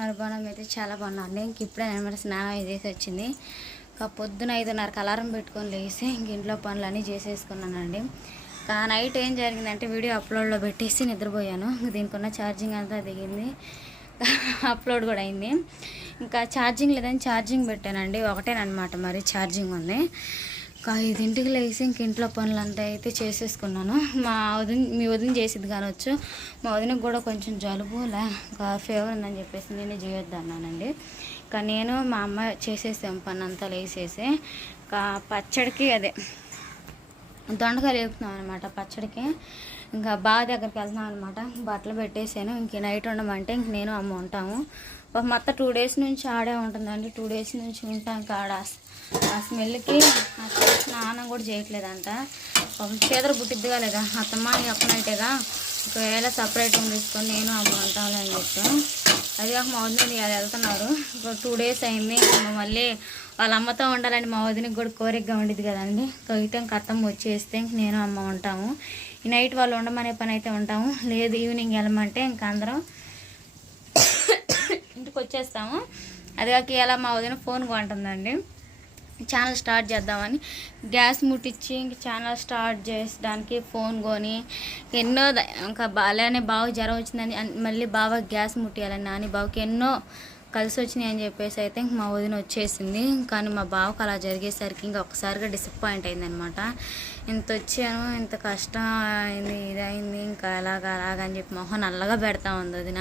అనుభవం అయితే చాలా బాగుందండి ఇంక ఇప్పుడే నేను స్నానం చేసి వచ్చింది. ఇంకా పొద్దున ఐదున్నరకు అలారం పెట్టుకొని లేచి ఇంక ఇంట్లో పనులన్నీ చేసేసుకున్నానండి. ఆ నైట్ ఏం జరిగిందంటే వీడియో అప్లోడ్లో పెట్టేసి నిద్రపోయాను. దీనికి ఉన్న ఛార్జింగ్ అంతా దిగింది. అప్లోడ్ కూడా అయింది. ఇంకా ఛార్జింగ్ లేదని ఛార్జింగ్ పెట్టానండి. ఒకటేనమాట మరి ఛార్జింగ్ ఉంది. ఒక ఐదింటికి లేచి ఇంక ఇంట్లో పనులంతా అయితే చేసేసుకున్నాను. మా వదిన మీ వదిన చేసేది కానొచ్చు. మా వదినకు కూడా కొంచెం జలుబు లే ఫీవర్ ఉందని చెప్పేసి నేను చేయొద్దన్నానండి ఇంకా నేను మా అమ్మ చేసేసాం పని అంతా లేసేసి ఇంకా పచ్చడికి అదే దొండకాయలు వేపుతున్నాం అనమాట పచ్చడికి. ఇంకా బాగా దగ్గరికి వెళ్తున్నాం అనమాట బట్టలు పెట్టేసాను. ఇంక నైట్ ఉండమంటే ఇంక నేను అమ్మ ఉంటాము. మొత్తం టూ డేస్ నుంచి ఆడే ఉంటుందండి. టూ డేస్ నుంచి ఉంటాం ఇంకా ఆడ ఆ స్మెల్కి అసలు స్నానం కూడా చేయట్లేదంట. పాపం చేదర బుట్టిద్దిగా లేదా? అత్తమ్మ నీ ఒక్కనైతేగా ఒకవేళ సపరేట్ రూమ్ తీసుకొని నేను అమ్మ అంటాను అని చెప్పాను అది కాక మా వదిన వెళ్తున్నారు. ఒక టూ డేస్ అయింది. మళ్ళీ వాళ్ళ అమ్మతో ఉండాలని మా వదినకి కూడా కోరికగా ఉండేది కదండి. కవిత ఇంక అత్తమ్మ వచ్చేస్తే ఇంక నేను అమ్మ ఉంటాము. ఈ నైట్ వాళ్ళు ఉండమనే పని అయితే ఉంటాము. లేదు ఈవినింగ్ వెళ్ళమంటే ఇంక అందరం ఇంటికి వచ్చేస్తాము. అది కాక ఇలా మా వదిన ఫోన్ కొంటుందండి. ఛానల్ స్టార్ట్ చేద్దామని. గ్యాస్ ముట్టించి ఇంక ఛానల్ స్టార్ట్ చేసడానికి ఫోన్ కొని ఎన్నో ఇంకా అలానే బావ జ్వరం వచ్చిందని మళ్ళీ బావ గ్యాస్ ముట్టియాలని నాని బావకి ఎన్నో కలిసి వచ్చినాయి అని చెప్పేసి అయితే ఇంక మా వదిన వచ్చేసింది. కానీ మా బావకు అలా జరిగేసరికి ఇంకా ఒక్కసారిగా డిసప్పాయింట్ అయిందనమాట ఇంత వచ్చాను ఇంత కష్టం అయింది ఇదైంది ఇంకా అలాగా అలాగని చెప్పి మొహం నల్లగా పెడతా ఉంది వదిన.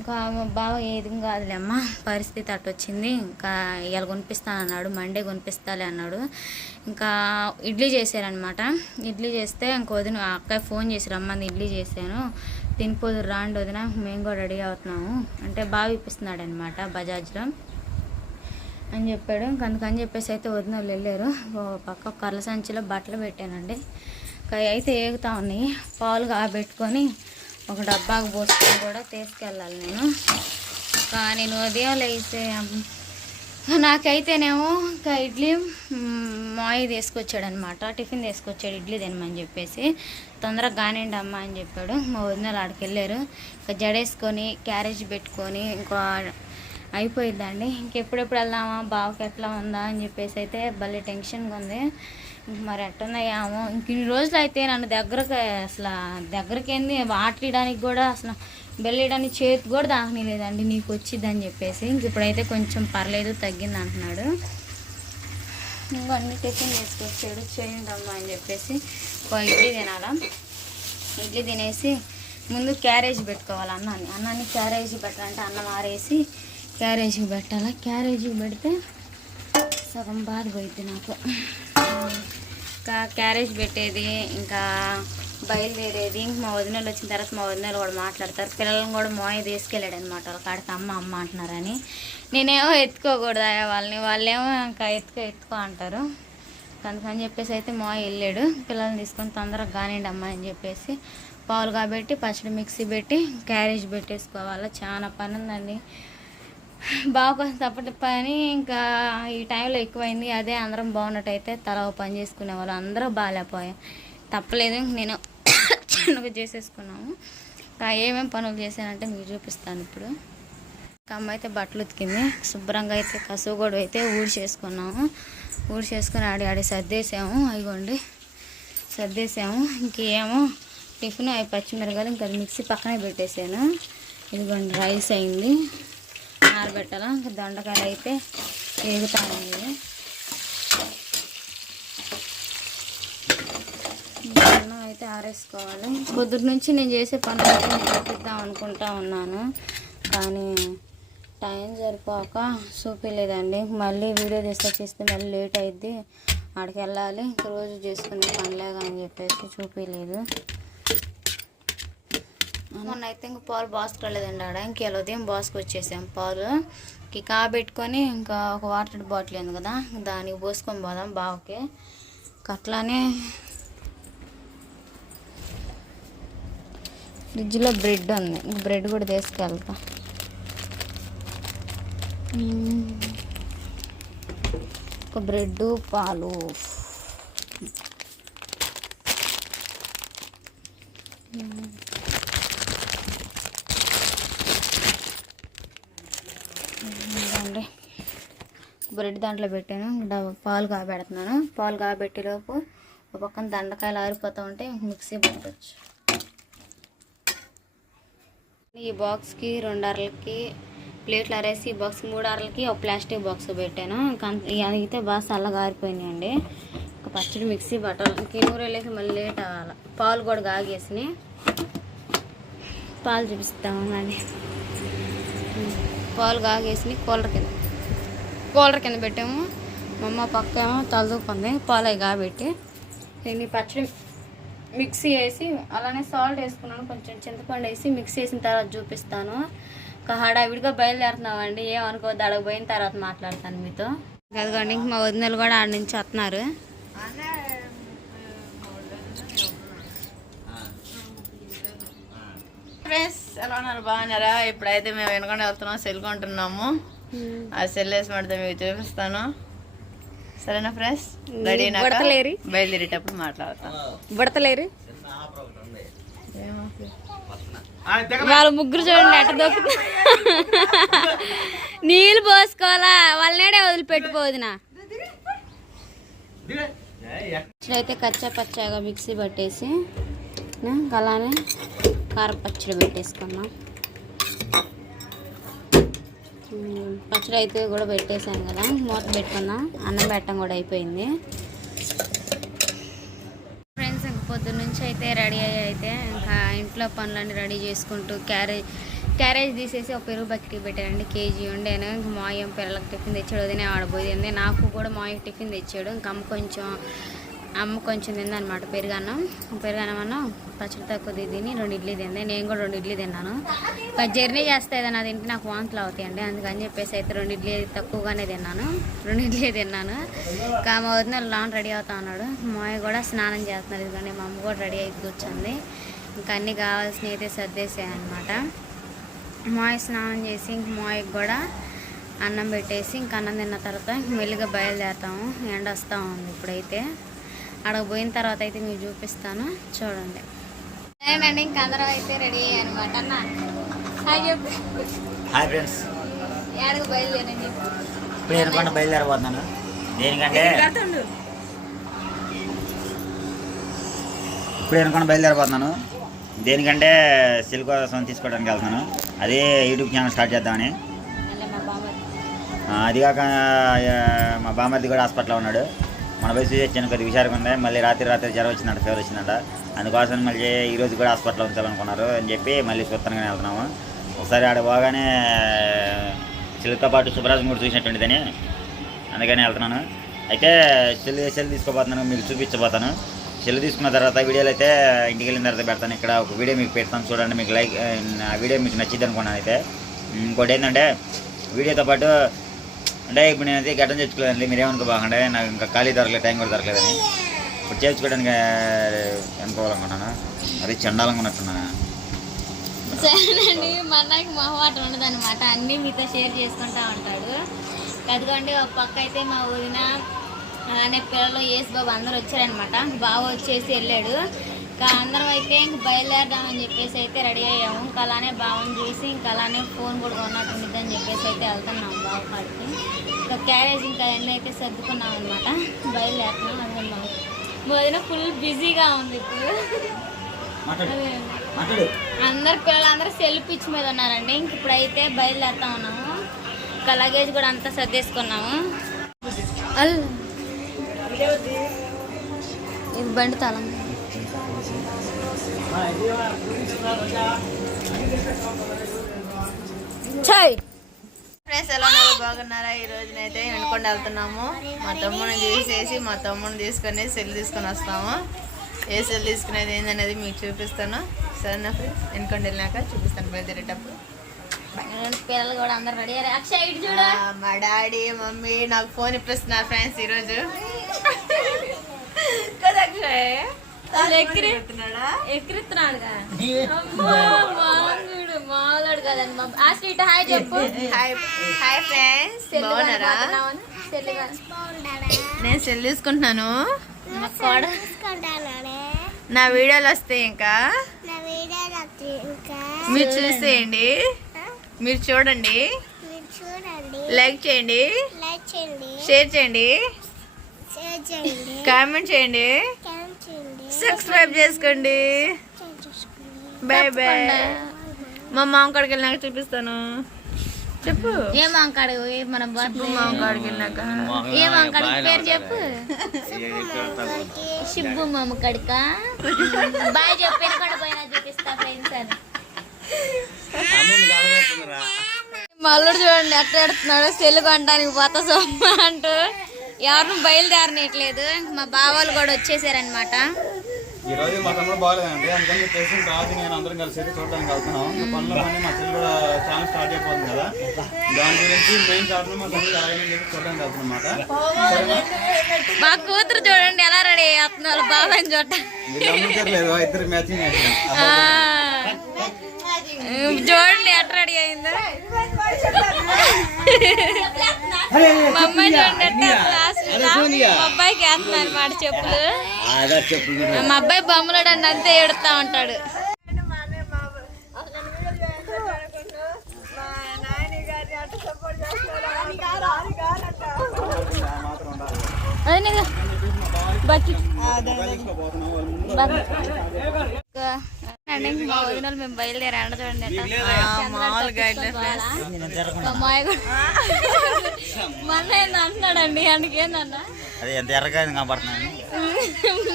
ఇంకా మా బావ ఏది కాదులే అమ్మ. పరిస్థితి అటు వచ్చింది ఇంకా ఇవాళ కొనిపిస్తాను అన్నాడు. మండే కొనిపిస్తాలే అన్నాడు. ఇంకా ఇడ్లీ చేశారనమాట ఇడ్లీ చేస్తే ఇంక వదిన ఆ అక్కయ్య ఫోన్ చేసి రమ్మని ఇడ్లీ చేశాను. తినిపోదు రాండి వదిన. మేము కూడా రెడీ అవుతున్నాము. అంటే బాగా ఇప్పిస్తున్నాడు అనమాట బజాజ్లో. అని చెప్పాడు. ఇంక అందుకని చెప్పేసి అయితే వదిన వాళ్ళు వెళ్ళారు. పక్క కర్ల సంచిలో బట్టలు పెట్టానండి. ఇంకా అయితే ఏగుతా ఉన్నాయి. పాలు కాబెట్టుకొని ఒక డబ్బాకు పోసుకొని కూడా తీసుకెళ్ళాలి నేను. కానీ నేను ఉదయం లేసే నాకైతేనేమో ఇంకా ఇడ్లీ మాయి తీసుకొచ్చాడనమాట. టిఫిన్ తీసుకొచ్చాడు ఇడ్లీ తినమని చెప్పేసి. తొందరగా కానివ్వండి అమ్మ అని చెప్పాడు. మా వదినలు ఆడికి వెళ్ళారు. ఇంకా జడేసుకొని క్యారేజ్ పెట్టుకొని ఇంకో అయిపోయిందండి ఇంకెప్పుడెప్పుడు వెళ్దామా? బావకి ఎట్లా ఉందా? అని చెప్పేసి అయితే భలే టెన్షన్గా ఉంది. మరి ఎట్టున్నాయేమో ఇంక ఇన్ని రోజులు అయితే నన్ను దగ్గరకు అసలు దగ్గరికి ఏంది ఆటడానికి కూడా అసలు వెళ్ళడానికి చేతి కూడా దాకనిలేదండి నీకు వచ్చిందని చెప్పేసి. ఇంక ఇప్పుడైతే కొంచెం పర్లేదు తగ్గింది అంటున్నాడు. ఇంకా అన్ని టిఫిన్ తీసుకొచ్చాడు. చేయండి అమ్మా అని చెప్పేసి ఇడ్లీ తినాలా? ఇడ్లీ తినేసి ముందు క్యారేజ్ పెట్టుకోవాలి అన్నాన్ని. అన్నాన్ని క్యారేజీ పెట్టాలంటే అన్నం ఆరేసి క్యారేజీకి పెట్టాలా? క్యారేజీకి పెడితే సగం బాధ పోయింది నాకు. ఇంకా క్యారేజ్ పెట్టేది ఇంకా బయలుదేరేది. ఇంక మా వదినలు వచ్చిన తర్వాత మా వదినలు కూడా మాట్లాడతారు. పిల్లలను కూడా మోయ తీసుకెళ్ళాడు అనమాట వాళ్ళ కాడికి అమ్మ అమ్మ అంటున్నారని. నేనేమో ఎత్తుకోకూడదు ఆయా వాళ్ళని. వాళ్ళేమో ఇంకా ఎత్తుకో ఎత్తుకో అంటారు. అందుకని చెప్పేసి అయితే మోయ వెళ్ళాడు. పిల్లల్ని తీసుకొని తొందరగా కానివ్వండి అమ్మ అని చెప్పేసి పాలు కాబట్టి పచ్చడి మిక్సీ పెట్టి క్యారేజ్ పెట్టేసుకోవాలి. చాలా పని ఉందండి. బావ కోసం తప్పటి పని ఇంకా ఈ టైంలో ఎక్కువైంది. అదే అందరం బాగున్నట్టయితే తల ఓ పని చేసుకునే వాళ్ళు. అందరూ బాగాలేకపోయాం తప్పలేదు. నేను చిన్నగా చేసేసుకున్నాము. ఇంకా ఏమేమి పనులు చేశానంటే మీకు చూపిస్తాను ఇప్పుడు. ఇంకా అమ్మ అయితే బట్టలు ఉతికింది. శుభ్రంగా అయితే కసువు గొడవ అయితే ఊరి చేసుకుని ఆడి ఆడి సర్దేసాము. అయిగోండి సర్దేసాము. ఇంకేమో టిఫిన్ అవి పచ్చిమిరకాయలు ఇంకా మిక్సీ పక్కనే పెట్టేశాను ఇదిగోండి రైస్ అయింది. ఆరబెట్టాలా? ఇంకా దొండకాయలు అయితే వేగుతాయి అన్నం అయితే ఆరేసుకోవాలి. పొద్దుటి నుంచి నేను చేసే పనులు అయితే చూపిద్దాం అనుకుంటా ఉన్నాను. కానీ టైం సరిపోక చూపించలేదండి మళ్ళీ వీడియో తీసుకొచ్చేస్తే మళ్ళీ లేట్ అయింది ఆడికి వెళ్ళాలి. రోజు చేసుకునే పనిలేగా అని చెప్పేసి చూపించలేదు మొన్న అయితే ఇంక పాలు బాస్కి రాలేదండి ఆడ. ఇంక ఉదయం బాస్కి వచ్చేసాం పాలు. ఇంక కాబెట్టుకొని ఇంకా ఒక వాటర్ బాటిల్ ఉంది కదా దానికి పోసుకొని పోదాం బావకి. అట్లానే ఫ్రిడ్జ్లో బ్రెడ్ ఉంది. ఇంకా బ్రెడ్ కూడా తీసుకెళ్తా. ఒక బ్రెడ్ పాలు. ఇదిగోండి. బ్రెడ్ దాంట్లో పెట్టాను. పాలు కాబెడుతున్నాను. పాలు కాబెట్టేలోపు ఒక పక్కన దండకాయలు ఆరిపోతూ ఉంటే మిక్సీ పట్టచ్చు. ఈ బాక్స్కి రెండు అరలకి ప్లేట్లు అరేసి ఈ బాక్స్ మూడు అరలకి ఒక ప్లాస్టిక్ బాక్స్ పెట్టాను. ఇంకా అయితే బాగా చల్లగా ఆరిపోయినాయండి. ఒక పచ్చడి మిక్సీ పట్టాలి. ఇంక వెళ్ళేసి మళ్ళీ లేట్ అవ్వాలి. పాలు కూడా కాగేసినాయి. పాలు చూపిస్తాము అది పాలు కాగేసి కూలర్ కింద. కూలర్ కింద పెట్టాము. మా అమ్మ పక్క ఏమో తలదూకుంది పాలు అవి కాబెట్టి దీన్ని పచ్చడి మిక్సీ వేసి అలానే సాల్ట్ వేసుకున్నాను. కొంచెం చింతపండు వేసి మిక్సీ వేసిన తర్వాత చూపిస్తాను. ఇంకా హడావిడిగా బయలుదేరుతున్నామండి. ఏమనుకోవద్దు అడగ పోయిన తర్వాత మాట్లాడతాను మీతో. అదిగోండి ఇంక మా వదినలు కూడా ఆడ నుంచి వస్తున్నారు ఫ్రెండ్స్ ఎలా ఉన్నారు బాగున్నారా? ఇప్పుడైతే మేము వెనకుండా వెళ్తున్నాం సెల్ కొంటున్నాము ఆ సెల్ వేసి పడితే మీకు చూపిస్తాను. సరేనా ఫ్రెండ్స్? రెడీ బుడతలేరి? బయలుదేరేటప్పుడు మాట్లాడతాం. బుడతలేరు. వాళ్ళ ముగ్గురు చూడండి ఎట్ట దొక్కుతా నీళ్ళు పోసుకోవాలా? వాళ్ళనేడే వదిలిపెట్టిపోదునా? అయితే కచ్చా పచ్చాగా మిక్సీ పట్టేసి నా, అలానే కార పచ్చడి పెట్టేసుకున్నాం. పచ్చడి అయితే కూడా పెట్టేసాను కదా. మూత పెట్టుకున్నాం. అన్నం పెట్టడం కూడా అయిపోయింది. ఫ్రెండ్స్ ఇంక పొద్దున్న నుంచి అయితే రెడీ అయ్యి అయితే ఇంకా ఇంట్లో పనులన్నీ రెడీ చేసుకుంటూ క్యారేజ్ క్యారేజ్ తీసేసి ఒక పెరుగు బకెట్ పెట్టానండి. కేజీ ఉండేను. ఇంకా మాయం పిల్లలకు టిఫిన్ తెచ్చాడు. వదినే ఆడబోయింది నాకు కూడా మాయం టిఫిన్ తెచ్చాడు. ఇంకా అమ్మ కొంచెం అమ్మ కొంచెం తిందనమాట పెరుగన్నం. పెరుగన్నం అన్నం పచ్చడి తక్కువ తిని రెండు ఇడ్లీ తింది. నేను కూడా రెండు ఇడ్లీ తిన్నాను. జర్నీ చేస్తే ఏదైనా తింటే నాకు వాంతులు అవుతాయండి. అందుకని చెప్పేసి అయితే రెండు ఇడ్లీ తక్కువగానే తిన్నాను. రెండు ఇడ్లీ తిన్నాను. ఇంకా మా వదిన లాన్ రెడీ అవుతా ఉన్నాడు. మాయ కూడా స్నానం చేస్తున్నారు. ఎందుకంటే మా అమ్మ కూడా రెడీ అయి కూర్చుంది. ఇంకా అన్నీ కావాల్సినవి అయితే సర్దేసాయి అనమాట మాయ స్నానం చేసి ఇంక మాయకి కూడా అన్నం పెట్టేసి ఇంక అన్నం తిన్న తర్వాత మెల్లిగా బయలుదేరుతాము. ఎండ వస్తూ ఉంది ఇప్పుడైతే. అక్కడికి పోయిన తర్వాత అయితే మీకు చూపిస్తాను. చూడండి. అండి ఇంక అందరం అయితే రెడీ అనమాట అన్న హాయ్ చెప్పు. Hi friends. ఏడకు బయలుదేరండి? ఇప్పుడు ఎనుకొండ బయలుదేరబోతున్నాను. దేనికంటే ఇప్పుడు ఎనుకొండ బయలుదేరబోతున్నాను. దేనికంటే సిల్ కోసం తీసుకోవడానికి వెళ్తున్నాను. అదే యూట్యూబ్ ఛానల్ స్టార్ట్ చేద్దామని. అది కాక మా బామర్ది కూడా హాస్పిటల్లో ఉన్నాడు. మన వయసు వచ్చాను కొద్ది విషయాలు ఉంది మళ్ళీ రాత్రి రాత్రి జ్వరం వచ్చిందంట ఫీవర్ వచ్చిందంట. అందుకోసం మళ్ళీ ఈరోజు కూడా హాస్పిటల్లో ఉంచాలనుకున్నారు అని చెప్పి మళ్ళీ సూత్రంగానే వెళ్తున్నాము. ఒకసారి ఆడ పోగానే చిలుకతో పాటు సుబ్రాజ్ కూడా చూసినటువంటిదని అందుకని వెళ్తున్నాను. అయితే సెల్ సెల్ తీసుకోబోతున్నాను మీకు చూపించబోతాను. చెల్లి తీసుకున్న తర్వాత వీడియోలు అయితే ఇంటికి వెళ్ళిన తర్వాత పెడతాను. ఇక్కడ ఒక వీడియో మీకు పెడతాను. చూడండి మీకు లైక్ ఆ వీడియో మీకు నచ్చింది అనుకున్నాను అయితే. ఇంకోటి ఏంటంటే వీడియోతో పాటు అంటే ఇప్పుడు నేనైతే గడ్డం తెచ్చుకోలేదండి మీరేమనుకో బాగుండే నాకు ఇంకా ఖాళీ దొరకలేదు టైం కూడా దొరకలేదని. ఇప్పుడు చేర్చుకోవడానికి అనుకోవాలనుకున్నాను? అది చండాలంగా ఉన్నట్టున్నాను సరేనండి. మా మొహమాటం ఉండదు అనమాట అన్నీ మీతో షేర్ చేసుకుంటా ఉంటాడు. అదిగోండి ఒక పక్క అయితే మా వదిన అనే పిల్లలు యేసు బాబు అందరూ వచ్చారనమాట బావ వచ్చేసి వెళ్ళాడు. ఇంకా అందరం అయితే ఇంక బయలుదేరదామని చెప్పేసి అయితే రెడీ అయ్యాము. ఇంకా అలానే బావని చూసి ఇంకా అలానే ఫోన్ కూడా కొన్నట్టు ఉండిద్దని చెప్పేసి అయితే వెళ్తున్నాం బావ కాడికి. ఇంకా క్యారేజ్ ఇంకా అన్నీ అయితే సర్దుకున్నాం అనమాట బయలుదేరుతున్నాం అనుకున్నాం మా వదిన ఫుల్ బిజీగా ఉంది ఇప్పుడు. మాట్లాడు అదే. మాట్లాడు. అందరు పిల్లలందరూ సెల్ పిచ్ మీద ఉన్నారండి. ఇంక ఇప్పుడైతే బయలుదేరుతా ఉన్నాము. ఇంకా లగేజ్ కూడా అంతా సర్దేసుకున్నాము. ఇది బండి తాళం. చాయ్ ఫ్రెండ్స్ ఎలా ఉన్నారు? బాగున్నారా? ఈ రోజునైతే వెనుకొండ వెళ్తున్నాము. మా తమ్ముడిని చూసేసి మా తమ్ముడిని తీసుకొని సెల్ తీసుకొని వస్తాము. ఏ సెల్ తీసుకునేది ఏందనేది మీకు చూపిస్తాను. సరేనా ఫ్రెండ్స్? వెనుకొండ వెళ్ళినాక చూపిస్తాను బయలుదేరేటప్పుడు. పిల్లలు కూడా అందరు రెడీ అక్షయ్ చూడు. మా డాడీ మమ్మీ నాకు ఫోన్ ఇప్పిస్తున్నారు ఫ్రెండ్స్ ఈరోజు. కదా అక్షయ్? ఎక్కిరిస్తున్నాడుగా? మామూలుడు కదండి మా ఆ స్వీట్ హాయ్ చెప్పు. Hi friends. బాగున్నారా? నేను సెల్ తీసుకుంటున్నాను నా వీడియోలు వస్తాయి ఇంకా. మీరు చూసేయండి. మీరు చూడండి. చూడండి. లైక్ చేయండి. లైక్ చేయండి. షేర్ చేయండి. షేర్ చేయండి. కామెంట్ చేయండి. సబ్స్క్రైబ్ చేసుకోండి. బాయ్ బాయ్ మా మామ కాడికి వెళ్ళినాక చూపిస్తాను. చెప్పు. ఏం అంకాడు మన చెప్పు మామ కాడికి వెళ్ళాక ఏం అంకాడు పేరు చెప్పు. షిబ్బు మామ కడక? బాయ్ చెప్పు ఎనకడ పోయినా చూపిస్తా ఫ్రెండ్స్ అని. మల్లుడు చూడండి ఎట్ట ఎడుతున్నాడు సెల్లు కొనడానికి పోతా సొమ్మ అంటూ. ఎవరిని బయలుదేరనట్లేదు మా బావాలు కూడా వచ్చేసారనమాట ఈ రోజు మా తమ్ముడు బాగాలేదండి. అందుకని చెప్పేసి తర్వాత నేను అందరం కలిసి అయితే చూడడానికి వెళ్తున్నాం. పనులు పని మా చెల్లి కూడా ఛానల్ స్టార్ట్ అయిపోతుంది కదా. దాని గురించి మెయిన్ కారణం మా తమ్ముడు అలాగే చెప్పి చూడడానికి వెళ్తున్నమాట. మా కూతురు చూడండి ఎలా రెడీ అవుతున్నారు బాబాయ్ చూడ మీరు గమనించట్లేదు ఇద్దరు మ్యాచింగ్ చూడండి ఎట్ట రెడీ అయిందో. అబ్బాయికి వేస్తున్నాను అనమాట చెప్పులు మా అబ్బాయి బొమ్మలాడు అండి అంతే ఏడుతా ఉంటాడు. బకెట్ అండి మా వదినలు మేము బయలుదేరి చూడండి మా అంటున్నాడండి? అందుకేందన్నా అదే ఎంత ఎర్రగా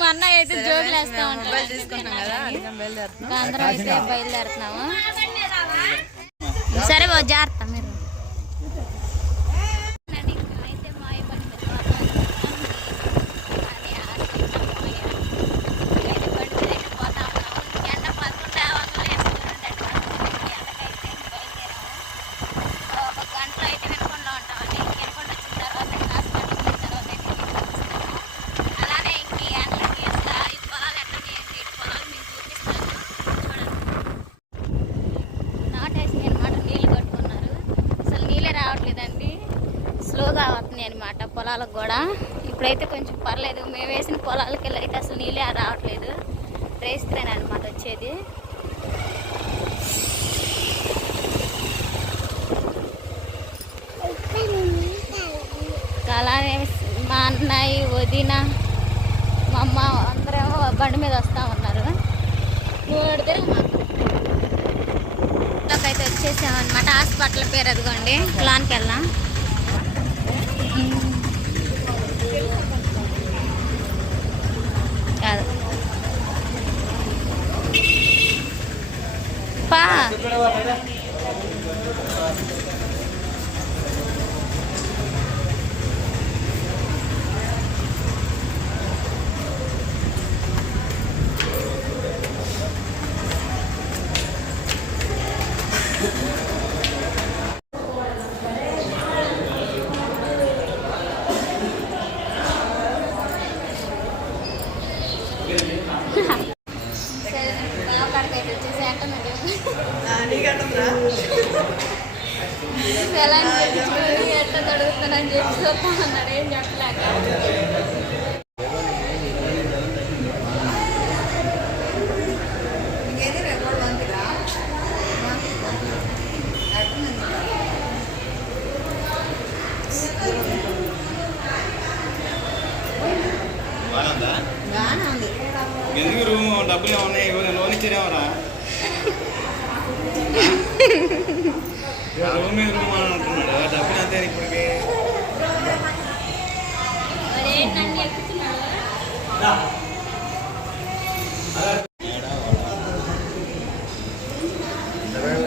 మా అయితే జోకులు వేస్తా ఉంటాడు. అందరం అయితే బయలుదేరుతున్నాము. సరే బాబు జాగ్రత్త మీరు అయితే మా అయ్య పని మీద అయితే బండి మీద అయితే పోతా ఉన్నాము. ఎండ పదకొండు అవ్వగానే ఎత్తుకున్నట్టు ఎండకైతే బయలుదేరాము. ఒక గంటలో అయితే వినకుండా ఉంటామండి వినకుండా వచ్చిన తర్వాత హాస్పిటల్కి వచ్చిన తర్వాత అయితే ఇంటికి వస్తాము. అలానే ఇంక ఈ ఎండలకి ఎంత ఈ పొలాలు ఎట్లా చేయండి ఈ పొలాలు మీకు చూపిస్తాను చూడండి నాటేసి అనమాట నీళ్ళు కట్టుకున్నారు అసలు నీళ్ళే రావట్లేదండి స్లోగా అవుతుంది అనమాట పొలాలకు కూడా ఇప్పుడైతే కొంచెం పర్లేదు. మేము వేసిన పొలాలకి వెళ్ళి అయితే అసలు నీళ్ళే రావట్లేదు. రేస్తేనే అనమాట వచ్చేది. అలానే మా అన్నయ్య వదిన మా అమ్మ అందరేమో బండి మీద వస్తూ ఉన్నారు. మూడు తిరుగు మాకు అయితే వచ్చేసామన్నమాట. హాస్పిటల్ పేరు అదిగోండి. ప్లాన్కి వెళ్ళాం 啊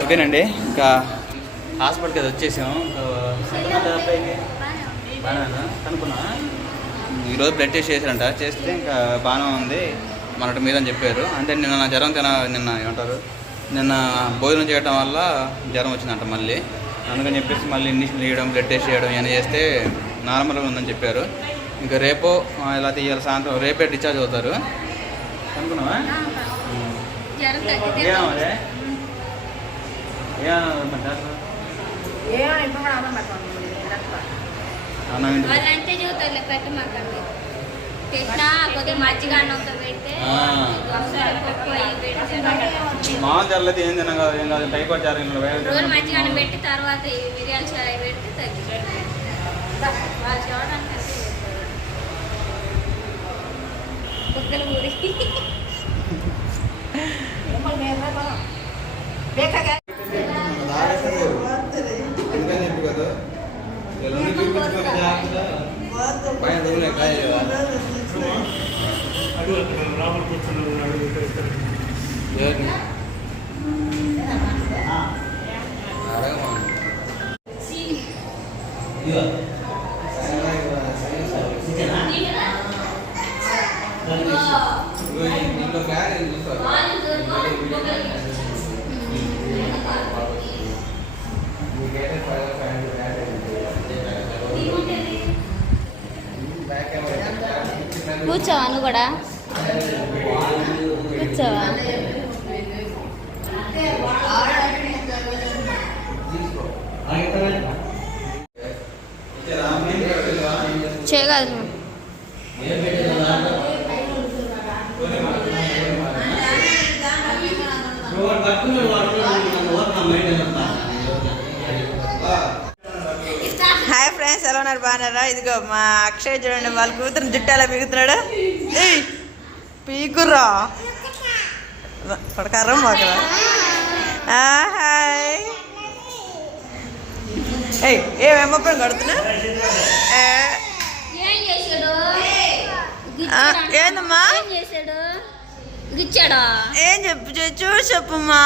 ఓకేనండి. ఇంకా హాస్పిటల్కి అది వచ్చేసాం. ఇంకా సంక్రాంతి అబ్బాయికి బాగా కనుక్కున్నా? ఈరోజు బ్లడ్ టెస్ట్ చేశారంట. చేస్తే ఇంకా బాగానే ఉంది. మనటి మీద అని చెప్పారు. అంటే నిన్న నా జ్వరం తిన నిన్న ఏమంటారు? నిన్న భోజనం చేయడం వల్ల జ్వరం వచ్చిందంట మళ్ళీ. అందుకని చెప్పేసి మళ్ళీ ఇంజక్షన్ చేయడం బ్లడ్ టెస్ట్ చేయడం ఇవన్నీ చేస్తే నార్మల్గా ఉందని చెప్పారు. ఇంకా రేపో ఇలా తీయాలి సాయంత్రం రేపే డిశ్చార్జ్ అవుతారు. అనుకున్నావా జ్వరం తగ్గితే ఏమదే ఏమన్నారు అన్నం ఎందుకు వాళ్ళు అంతే చూతారులే పెట్టమాకండి పెట్టినా కొద్దిగా మజ్జిగ అన్నంతో పెడితే మామూలు జరలేదు ఏం తినం కాదు ఏం కాదు జ్వరం వేరే రోజు మజ్జిగ అన్నం పెట్టి తర్వాత ఈ మిరియాల చాయ్ పెడితే వాళ్ళు చూడడానికి చేస్తారు. ఊరి అందుకని చెప్పు కదా ఎల్లుండి చూపించుకొని జాగ్రత్త పైన దొంగలే కాయలేవా ఎవరిని? కూర్చోవా నువ్వు కూడా? కూర్చోవా? చేయగలరు హాయ్ ఫ్రెండ్స్ ఎలా ఉన్నారు బాగున్నారా? ఇదిగో మా అక్షయ్ చూడండి వాళ్ళ కూతురు జుట్టు ఎలా పీకుతున్నాడు. ఏయ్ పీకుర్రా? పడకారా మాకరా హాయ్. ఏయ్ ఏ ఎమ్మప్పుడు కడుతున్నా? ఏందమ్మా? ఏం చెప్పు చూ చెప్పమ్మా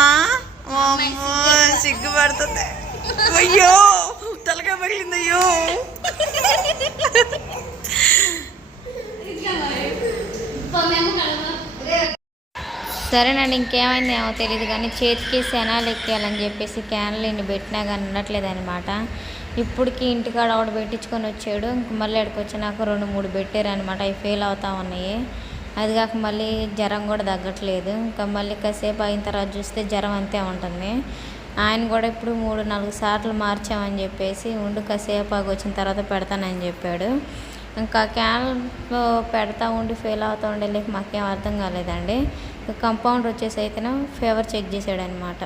సిగ్గుపడుతుంది. అయ్యో తలగా పగిలింది అయ్యో. సరేనండి ఇంకేమైంది ఏమో తెలియదు కానీ చేతికి శనాలు ఎక్కేయాలని చెప్పేసి క్యాన్లు ఇన్ని పెట్టినా కానీ ఉండట్లేదు అనమాట ఇప్పటికి ఇంటికాడ ఒకటి పెట్టించుకొని వచ్చాడు. ఇంక మళ్ళీ అక్కడికి వచ్చినాక రెండు మూడు పెట్టారు అనమాట అవి ఫెయిల్ అవుతా ఉన్నాయి. అది కాక మళ్ళీ జ్వరం కూడా తగ్గట్లేదు. ఇంకా మళ్ళీ కాసేపు అయిన తర్వాత చూస్తే జ్వరం అంతే ఉంటుంది. ఆయన కూడా ఇప్పుడు మూడు నాలుగు సార్లు మార్చామని చెప్పేసి ఉండు కాసేపు వచ్చిన తర్వాత పెడతానని చెప్పాడు. ఇంకా క్యాన్లో పెడతా ఉండి ఫెయిల్ అవుతూ ఉండే మాకేం అర్థం కాలేదండి. కంపౌండర్ వచ్చేసి అయితేనే ఫీవర్ చెక్ చేశాడనమాట